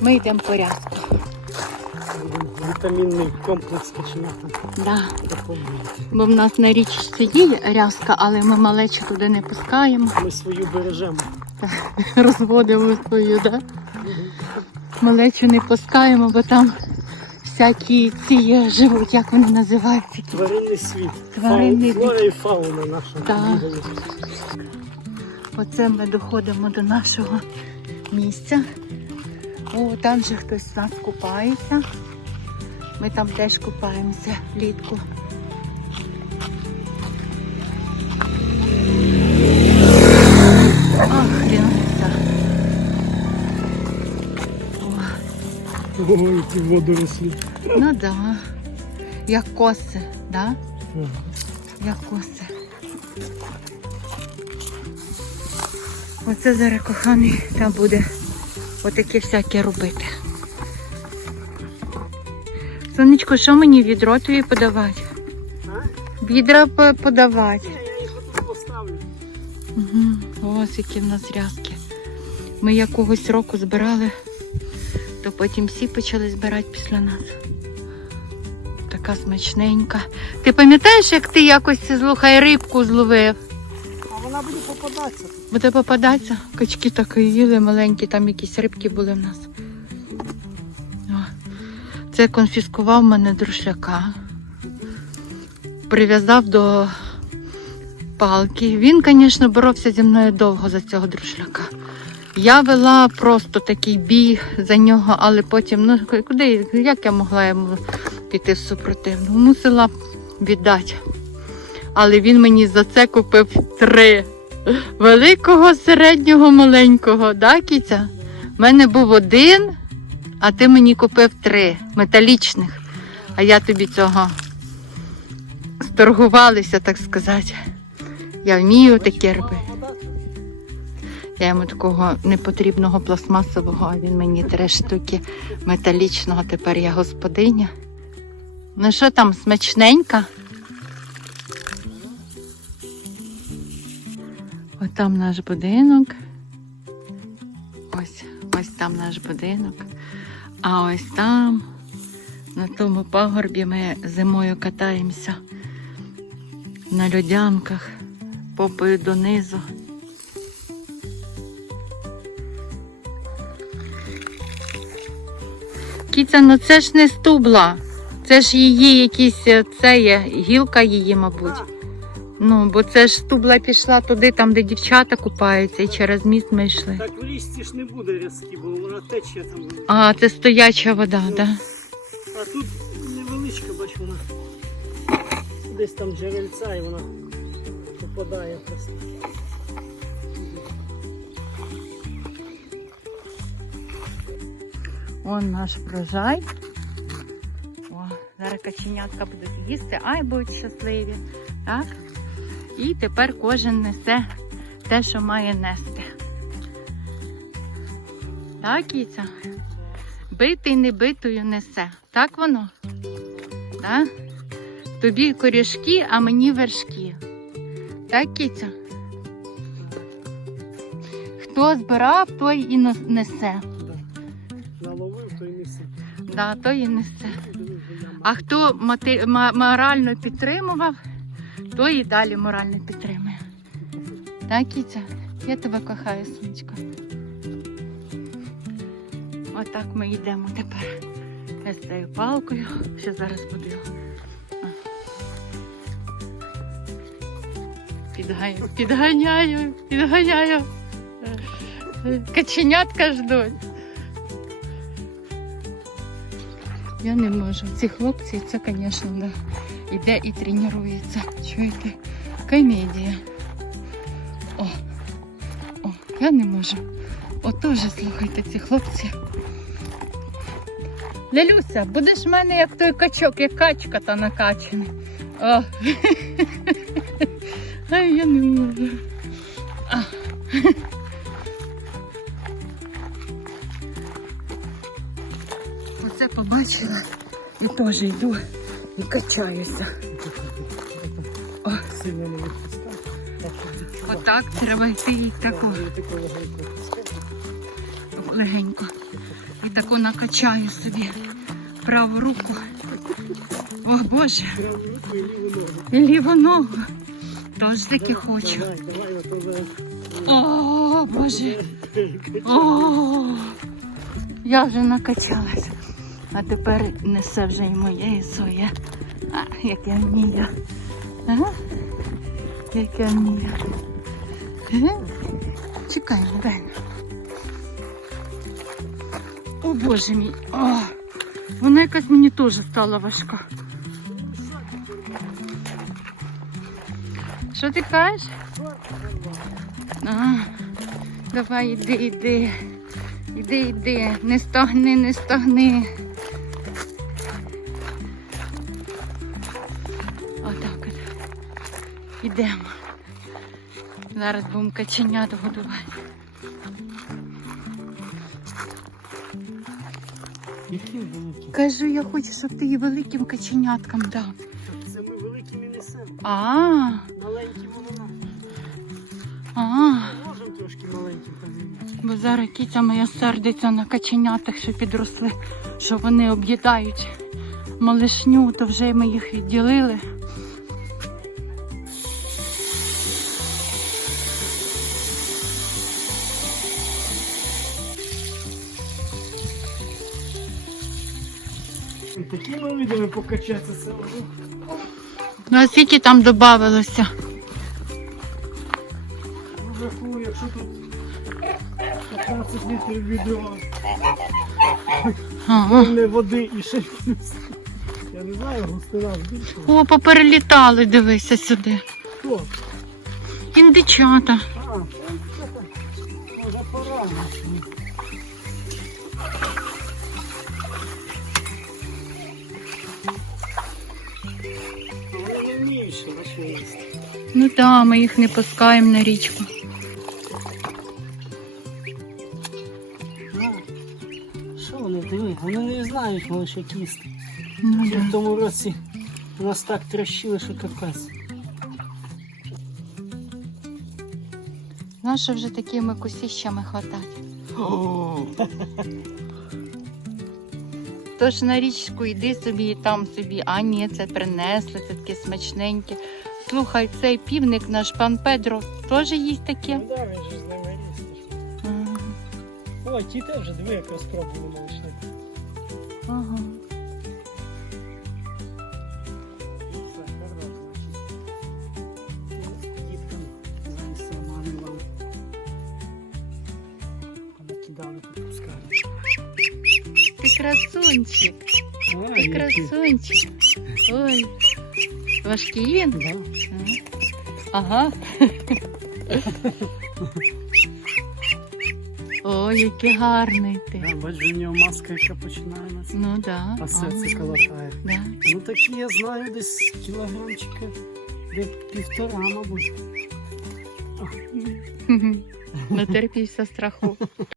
Ми йдемо по рядку. Вітамінний комплекс каченята. Да. Бо в нас на річці є рязка, але ми малечу туди не пускаємо. Ми свою бережемо. Розводимо свою, да? Малечу не пускаємо, бо там всякі ці живуть, як вони називаються. Тваринний світ. Тваринний Флора і фауна наша. Так. Оце ми доходимо до нашого місця. О, там же хтось з нас купається. Ми там теж купаємося влітку. Ах, хрінця. О, Ой, які водорослі. ну да. Як коси, да? Як коси. Оце зараз коханий там буде отаке всяке робити. Сонечко, що мені відро тобі подавати? Відра подавати. Я їх поставлю. Угу. Ось які в нас рязки. Ми якогось року збирали, то потім всі почали збирати після нас. Така смачненька. Ти пам'ятаєш, як ти якось слухай, рибку зловив? Вона буде попадатися. Буде попадатися. Качки так їли маленькі, там якісь рибки були в нас. Це конфіскував мене друшляка. Прив'язав до палки. Він, звісно, боровся зі мною довго за цього друшляка. Я вела просто такий бій за нього, але потім, ну куди, як я могла йому піти в супротивну? Мусила віддати. Але він мені за це купив три. Великого, середнього, маленького, да, кіця? У мене був один, а ти мені купив три металічних. А я тобі цього сторгувалися, так сказати. Я вмію таке робити. Я йому такого непотрібного пластмасового, а він мені три штуки металічного. Тепер я господиня. Ну що там, смачненька? Ось там наш будинок. Ось, ось там наш будинок. А ось там, на тому пагорбі, ми зимою катаємося на льодянках, попою донизу. Кіця, ну це ж не стубла. Це ж її якісь, це є, гілка її, мабуть. Ну, бо це ж стубла пішла туди, там, де дівчата купаються, і через міст ми йшли. Так в річці ж не буде різки, бо вона тече там. А, це стояча вода, так? Да? А тут невеличка, бач, вона. Десь там джерельця і вона попадає просто. Вон наш врожай. О, зараз каченятка будуть їсти, ай будуть щасливі. Так? І тепер кожен несе те, що має нести. Так, Кіця? Битий не битою несе. Так воно? Так? Тобі корішки, а мені вершки. Так, Кіця? Хто збирав, той і несе. Наловив, то й несе. Да, той і несе. А хто мати, морально підтримував, той і далі морально підтримує. Так, Кіця? Я тебе кохаю, сонечко. Отак ми йдемо тепер. Я з цією палкою, ще зараз буду Підганяю, підганяю, підганяю. Е, Каченятка ждуть. Я не можу. Ці хлопці, це, звісно, да. іде і тренується. Чуєте? Комедія. О, о, я не можу. О, теж слухайте, ці хлопці. Лялюся, будеш в мене як той качок, як качка та накачаний. О. Ай, я не можу. А. Оце побачила і теж йду і качаюся. О. Отак треба йти і тако легенько. Таку таку накачаю собі праву руку. О Боже, і ліву ногу. і. Тож таки хочу. О, Боже. О, я вже накачалась. А тепер несе вже і моє, і своє. А, як я вмію. Ага. Як я. Ага. Чекай, Рен. О Боже мій. О, вона якась мені теж стала важка. Що ти кажеш? А, давай іди, іди. Іди, іди. Не стогни, не стогни. Ідемо. Зараз будемо каченят годувати. Кажу, я хочу, щоб ти її великим каченяткам дав. Це ми великі не несемо. А, Маленькі воно нам. а. Можемо трошки маленьким подивитися. Бо зараз кіця моя сердиться на каченятах, що підросли, що вони об'їдають малишню, то вже ми їх відділили. Такі ми видимо покачатися це вже. Ну а скільки там додавалося? Ну, Рахую, якщо тут 15 літрів відро Ага. повне води і ще плюс. Я не знаю, густина збільшила. О, поперелітали, дивися сюди. Хто? Індичата. А, це. Може пора. Вони що їсти. Ну так, ми їх не пускаємо на річку. А, Що вони диви? Вони не знають малише їсти. Ну, да. в тому році нас так трощили, що капець. Нащо вже такими кусіщами хватати? Тож на річку йди собі і там собі. А ні, це принесли, це таке смачненьке. Слухай, цей півник наш пан Педро теж їсть таке. Ну да, він же з ними різний. Ага. Ой, ті теж диви, як розпробували малише. Ага. Діткам занесемо, а вам. Накидали, підпускали. Красунчик, ти красунчик. Ой, він. Да. Ага. Ой, який гарний ти. Да, бачу, у нього маска, яка починає на це. Ну да. А серце колотає. Да. Ну такі я знаю, десь кілограмчика, де півтора, мабуть. Натерпівся страху.